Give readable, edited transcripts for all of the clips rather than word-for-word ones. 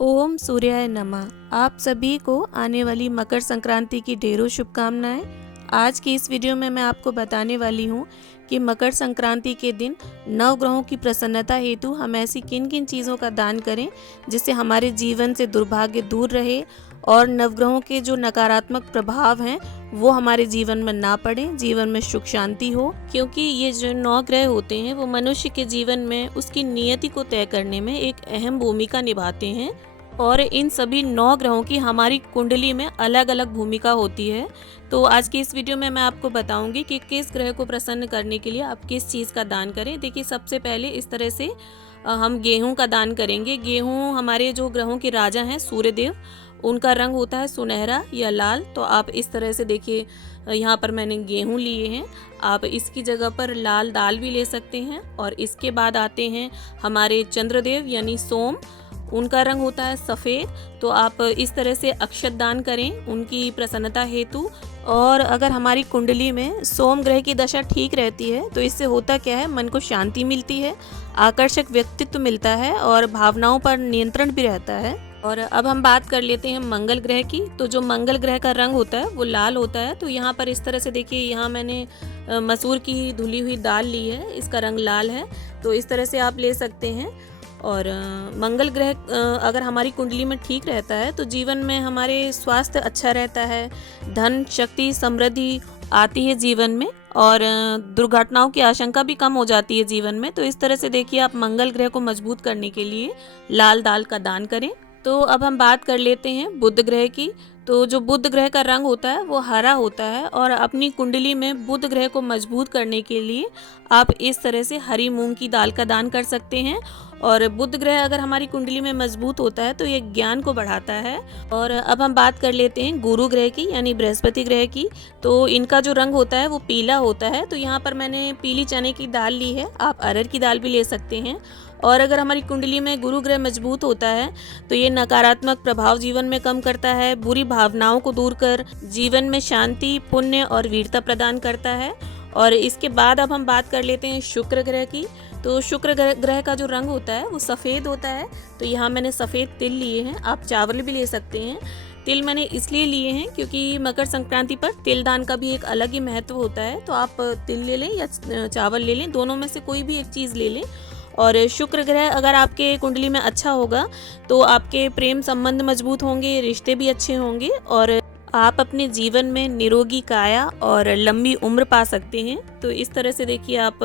ओम सूर्याय नमः। आप सभी को आने वाली मकर संक्रांति की ढेरों शुभकामनाएं। आज की इस वीडियो में मैं आपको बताने वाली हूँ कि मकर संक्रांति के दिन नवग्रहों की प्रसन्नता हेतु हम ऐसी किन किन चीज़ों का दान करें जिससे हमारे जीवन से दुर्भाग्य दूर रहे और नवग्रहों के जो नकारात्मक प्रभाव हैं वो हमारे जीवन में ना पड़े, जीवन में सुख शांति हो। क्योंकि ये जो 9 ग्रह होते हैं वो मनुष्य के जीवन में उसकी नियति को तय करने में एक अहम भूमिका निभाते हैं और इन सभी 9 ग्रहों की हमारी कुंडली में अलग अलग भूमिका होती है। तो आज की इस वीडियो में मैं आपको बताऊंगी कि किस ग्रह को प्रसन्न करने के लिए आप किस चीज़ का दान करें। देखिए, सबसे पहले इस तरह से हम गेहूं का दान करेंगे। गेहूं हमारे जो ग्रहों के राजा हैं सूर्यदेव, उनका रंग होता है सुनहरा या लाल। तो आप इस तरह से देखिए, यहाँ पर मैंने गेहूं लिए हैं। आप इसकी जगह पर लाल दाल भी ले सकते हैं। और इसके बाद आते हैं हमारे चंद्रदेव यानी सोम, उनका रंग होता है सफ़ेद। तो आप इस तरह से अक्षत दान करें उनकी प्रसन्नता हेतु। और अगर हमारी कुंडली में सोम ग्रह की दशा ठीक रहती है तो इससे होता क्या है, मन को शांति मिलती है, आकर्षक व्यक्तित्व मिलता है और भावनाओं पर नियंत्रण भी रहता है। और अब हम बात कर लेते हैं मंगल ग्रह की। तो जो मंगल ग्रह का रंग होता है वो लाल होता है। तो यहाँ पर इस तरह से देखिए, यहाँ मैंने मसूर की धुली हुई दाल ली है, इसका रंग लाल है। तो इस तरह से आप ले सकते हैं। और मंगल ग्रह अगर हमारी कुंडली में ठीक रहता है तो जीवन में हमारे स्वास्थ्य अच्छा रहता है, धन शक्ति समृद्धि आती है जीवन में और दुर्घटनाओं की आशंका भी कम हो जाती है जीवन में। तो इस तरह से देखिए, आप मंगल ग्रह को मजबूत करने के लिए लाल दाल का दान करें। तो अब हम बात कर लेते हैं बुध ग्रह की। तो जो बुध ग्रह का रंग होता है वो हरा होता है और अपनी कुंडली में बुध ग्रह को मजबूत करने के लिए आप इस तरह से हरी मूंग की दाल का दान कर सकते हैं। और बुध ग्रह अगर हमारी कुंडली में मजबूत होता है तो ये ज्ञान को बढ़ाता है। और अब हम बात कर लेते हैं गुरु ग्रह की यानी बृहस्पति ग्रह की। तो इनका जो रंग होता है वो पीला होता है। तो यहाँ पर मैंने पीली चने की दाल ली है, आप अरहर की दाल भी ले सकते हैं। और अगर हमारी कुंडली में गुरु ग्रह मजबूत होता है तो ये नकारात्मक प्रभाव जीवन में कम करता है, बुरी भावनाओं को दूर कर जीवन में शांति, पुण्य और वीरता प्रदान करता है। और इसके बाद अब हम बात कर लेते हैं शुक्र ग्रह की। तो शुक्र ग्रह का जो रंग होता है वो सफ़ेद होता है। तो यहाँ मैंने सफ़ेद तिल लिए हैं, आप चावल भी ले सकते हैं। तिल मैंने इसलिए लिए हैं क्योंकि मकर संक्रांति पर तिल दान का भी एक अलग ही महत्व होता है। तो आप तिल ले लें या चावल ले लें, दोनों में से कोई भी एक चीज़ ले लें। और शुक्र ग्रह अगर आपके कुंडली में अच्छा होगा तो आपके प्रेम संबंध मजबूत होंगे, रिश्ते भी अच्छे होंगे और आप अपने जीवन में निरोगी काया और लंबी उम्र पा सकते हैं। तो इस तरह से देखिए, आप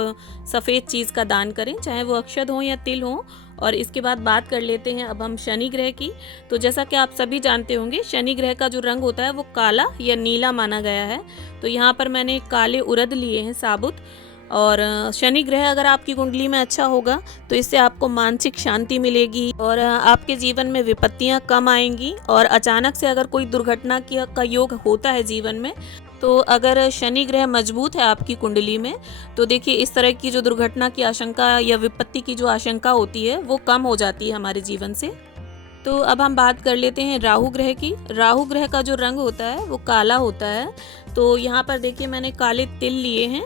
सफ़ेद चीज़ का दान करें, चाहे वो अक्षत हो या तिल हो। और इसके बाद बात कर लेते हैं अब हम शनि ग्रह की। तो जैसा कि आप सभी जानते होंगे, शनि ग्रह का जो रंग होता है वो काला या नीला माना गया है। तो यहाँ पर मैंने काले उड़द लिए हैं साबुत। और शनि ग्रह अगर आपकी कुंडली में अच्छा होगा तो इससे आपको मानसिक शांति मिलेगी और आपके जीवन में विपत्तियां कम आएंगी। और अचानक से अगर कोई दुर्घटना का योग होता है जीवन में, तो अगर शनि ग्रह मजबूत है आपकी कुंडली में तो देखिए, इस तरह की जो दुर्घटना की आशंका या विपत्ति की जो आशंका होती है वो कम हो जाती है हमारे जीवन से। तो अब हम बात कर लेते हैं राहु ग्रह की। राहु ग्रह का जो रंग होता है वो काला होता है। तो यहाँ पर देखिए, मैंने काले तिल लिए हैं।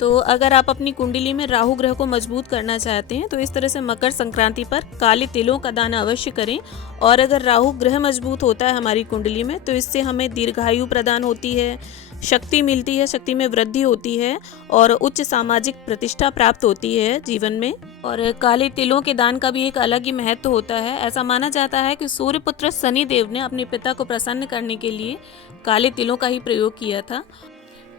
तो अगर आप अपनी कुंडली में राहु ग्रह को मजबूत करना चाहते हैं तो इस तरह से मकर संक्रांति पर काले तिलों का दान अवश्य करें। और अगर राहु ग्रह मजबूत होता है हमारी कुंडली में तो इससे हमें दीर्घायु प्रदान होती है, शक्ति मिलती है, शक्ति में वृद्धि होती है और उच्च सामाजिक प्रतिष्ठा प्राप्त होती है जीवन में। और काले तिलों के दान का भी एक अलग ही महत्व होता है। ऐसा माना जाता है कि सूर्यपुत्र शनि देव ने अपने पिता को प्रसन्न करने के लिए काले तिलों का ही प्रयोग किया था।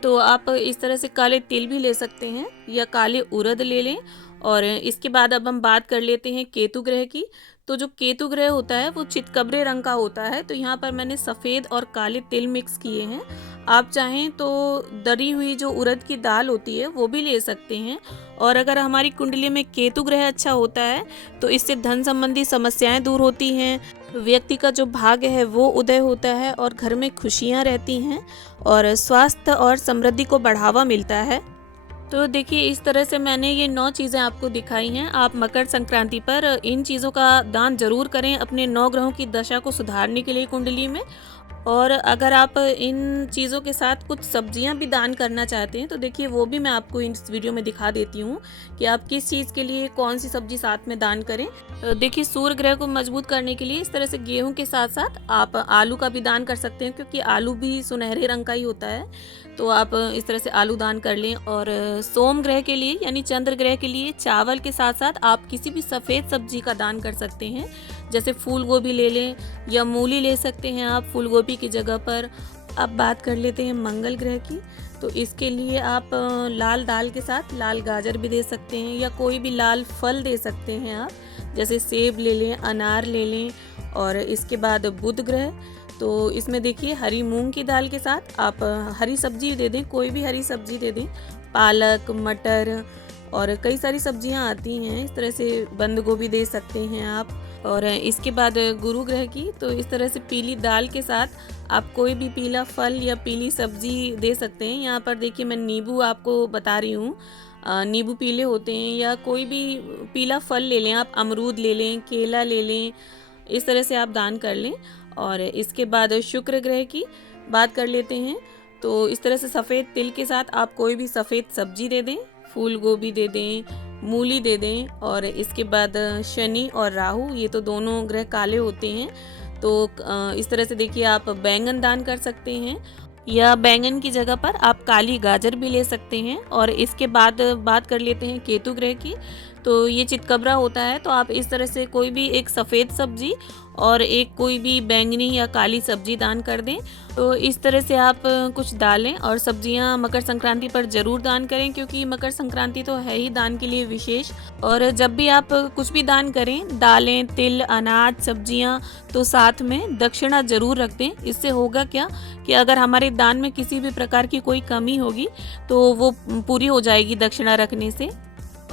तो आप इस तरह से काले तिल भी ले सकते हैं या काले उड़द ले लें। और इसके बाद अब हम बात कर लेते हैं केतु ग्रह की। तो जो केतु ग्रह होता है वो चितकबरे रंग का होता है। तो यहाँ पर मैंने सफ़ेद और काले तिल मिक्स किए हैं। आप चाहें तो दरी हुई जो उड़द की दाल होती है वो भी ले सकते हैं। और अगर हमारी कुंडली में केतु ग्रह अच्छा होता है तो इससे धन संबंधी समस्याएं दूर होती हैं, व्यक्ति का जो भाग्य है वो उदय होता है और घर में खुशियां रहती हैं और स्वास्थ्य और समृद्धि को बढ़ावा मिलता है। तो देखिए, इस तरह से मैंने ये 9 चीज़ें आपको दिखाई हैं। आप मकर संक्रांति पर इन चीज़ों का दान जरूर करें अपने 9 ग्रहों की दशा को सुधारने के लिए कुंडली में। और अगर आप इन चीज़ों के साथ कुछ सब्जियां भी दान करना चाहते हैं तो देखिए वो भी मैं आपको इस वीडियो में दिखा देती हूँ कि आप किस चीज़ के लिए कौन सी सब्जी साथ में दान करें। देखिए सूर्य ग्रह को मजबूत करने के लिए इस तरह से गेहूं के साथ साथ आप आलू का भी दान कर सकते हैं, क्योंकि आलू भी सुनहरे रंग का ही होता है। तो आप इस तरह से आलू दान कर लें। और सोम ग्रह के लिए यानी चंद्र ग्रह के लिए चावल के साथ साथ आप किसी भी सफ़ेद सब्जी का दान कर सकते हैं। जैसे फूल गोभी ले लें या मूली ले सकते हैं आप फूल गोभी की जगह पर। अब बात कर लेते हैं मंगल ग्रह की। तो इसके लिए आप लाल दाल के साथ लाल गाजर भी दे सकते हैं या कोई भी लाल फल दे सकते हैं आप, जैसे सेब ले लें, अनार ले लें। और इसके बाद बुध ग्रह, तो इसमें देखिए हरी मूंग की दाल के साथ आप हरी सब्जी दे दें, कोई भी हरी सब्जी दे दें, पालक, मटर और कई सारी सब्जियां आती हैं इस तरह से, बंद गोभी दे सकते हैं आप। और इसके बाद गुरु ग्रह की, तो इस तरह से पीली दाल के साथ आप कोई भी पीला फल या पीली सब्जी दे सकते हैं। यहाँ पर देखिए मैं नींबू आपको बता रही हूँ, नींबू पीले होते हैं, या कोई भी पीला फल ले लें आप, अमरूद ले लें, केला ले लें, इस तरह से आप दान कर लें। और इसके बाद शुक्र ग्रह की बात कर लेते हैं। तो इस तरह से सफ़ेद तिल के साथ आप कोई भी सफ़ेद सब्जी दे दें, फूल गोभी दे दें, मूली दे दें। और इसके बाद शनि और राहु, ये तो दोनों ग्रह काले होते हैं, तो इस तरह से देखिए आप बैंगन दान कर सकते हैं, या बैंगन की जगह पर आप काली गाजर भी ले सकते हैं। और इसके बाद बात कर लेते हैं केतु ग्रह की। तो ये चितकबरा होता है, तो आप इस तरह से कोई भी एक सफ़ेद सब्जी और एक कोई भी बैंगनी या काली सब्जी दान कर दें। तो इस तरह से आप कुछ दालें और सब्जियां मकर संक्रांति पर ज़रूर दान करें, क्योंकि मकर संक्रांति तो है ही दान के लिए विशेष। और जब भी आप कुछ भी दान करें, दालें, तिल, अनाज, सब्जियां, तो साथ में दक्षिणा ज़रूर रख दें। इससे होगा क्या कि अगर हमारे दान में किसी भी प्रकार की कोई कमी होगी तो वो पूरी हो जाएगी दक्षिणा रखने से।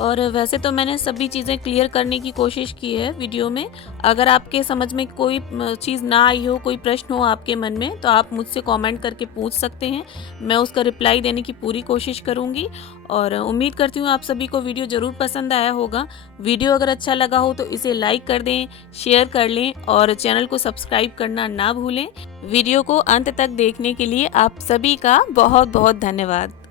और वैसे तो मैंने सभी चीज़ें क्लियर करने की कोशिश की है वीडियो में। अगर आपके समझ में कोई चीज़ ना आई हो, कोई प्रश्न हो आपके मन में, तो आप मुझसे कमेंट करके पूछ सकते हैं, मैं उसका रिप्लाई देने की पूरी कोशिश करूँगी। और उम्मीद करती हूँ आप सभी को वीडियो ज़रूर पसंद आया होगा। वीडियो अगर अच्छा लगा हो तो इसे लाइक कर दें, शेयर कर लें और चैनल को सब्सक्राइब करना ना भूलें। वीडियो को अंत तक देखने के लिए आप सभी का बहुत बहुत धन्यवाद।